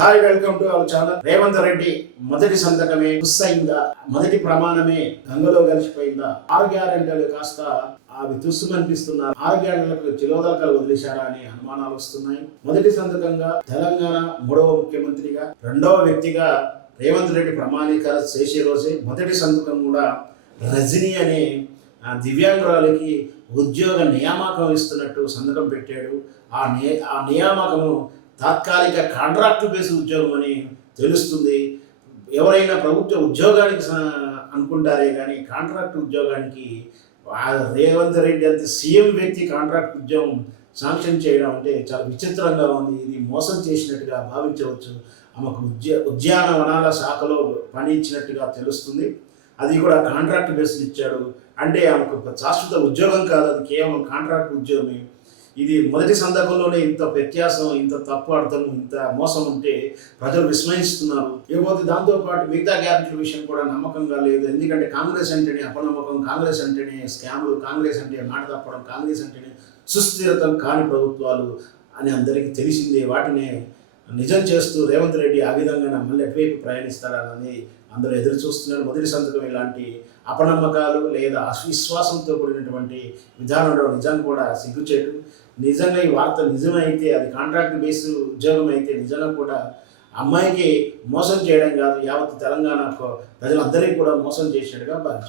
Hi, welcome to our channel. Revanth Reddy మొదటి సంతకమే miss అయిందా? మొదటి ప్రమాణమే గంగలో కలిసిపోయిందా? 6 గ్యారెంటీలు కాస్త అవి తుస్సుమనిపిస్తున్నారు. 6 గ్యారెంటీలకు చిలోదలకలు వదిలేశారా అని అనుమానాలు వస్తున్నాయి. మొదటి సంతకంగా తెలంగాణ 3వ ముఖ్యమంత్రిగా, 2వ వ్యక్తిగా రేవంత్ రెడ్డి ప్రమాణీకరణ చేసే రోజే మొదటి సంతకం కూడా రజనీ అనే దివ్యాంగురాలకి ఉద్యోగ నియామకం ఇస్తున్నట్టు సంతకం పెట్టాడు. ఆ నియామకము తాత్కాలిక కాంట్రాక్ట్ బేస్ ఉద్యోగం అని తెలుస్తుంది. ఎవరైనా ప్రభుత్వ ఉద్యోగానికి అనుకుంటారే కానీ కాంట్రాక్ట్ ఉద్యోగానికి రేవంత్ రెడ్డి అంత సీఎం వ్యక్తి కాంట్రాక్ట్ ఉద్యోగం శాంక్షన్ చేయడం అంటే చాలా విచిత్రంగా ఉంది. ఇది మోసం చేసినట్టుగా భావించవచ్చు. ఆమెకు ఉద్యానవనాల శాఖలో పని ఇచ్చినట్టుగా తెలుస్తుంది. అది కూడా కాంట్రాక్ట్ బేస్డ్ ఇచ్చాడు. అంటే ఆమెకు శాశ్వత ఉద్యోగం కాదు, అది కేవలం కాంట్రాక్ట్ ఉద్యోగమే. ఇది మొదటి సందర్భంలోనే ఇంత వ్యత్యాసం, ఇంత తప్పు అర్థం, ఇంత మోసం ఉంటే ప్రజలు విస్మయిస్తున్నారు. ఇకపోతే దాంతోపాటు మిగతా గ్యారెంటీల విషయం కూడా నమ్మకంగా లేదు. ఎందుకంటే కాంగ్రెస్ అంటేనే అపనమ్మకం, కాంగ్రెస్ అంటేనే స్కాములు, కాంగ్రెస్ అంటే మాట తప్పడం, కాంగ్రెస్ అంటేనే సుస్థిరత కాని ప్రభుత్వాలు అని అందరికీ తెలిసిందే. వాటినే నిజం చేస్తూ రేవంత్ రెడ్డి ఆ విధంగా మళ్ళీ ఎటువైపు ప్రయాణిస్తారని అందరూ ఎదురు చూస్తున్నారు. మొదటి సంతకం ఇలాంటి అపనమ్మకాలు లేదా అవిశ్వాసంతో కూడినటువంటి విధానంలో నిజంగా కూడా సిగ్గుచేటు. నిజంగా ఈ వార్త నిజమైతే, అది కాంట్రాక్ట్ బేస్ ఉద్యోగం అయితే నిజంగా కూడా అమ్మాయికి మోసం చేయడం కాదు, యావత్ తెలంగాణ ప్రజలందరికీ కూడా మోసం చేసినట్టుగా భావించారు.